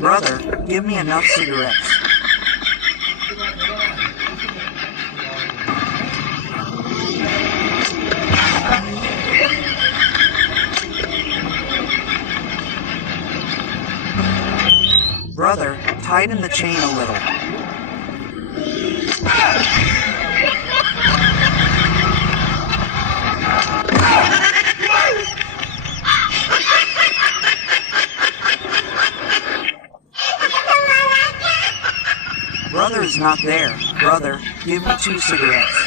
Brother, give me enough cigarettes. Brother, tighten the chain a little. Brother is not there. Brother, give me 2 cigarettes.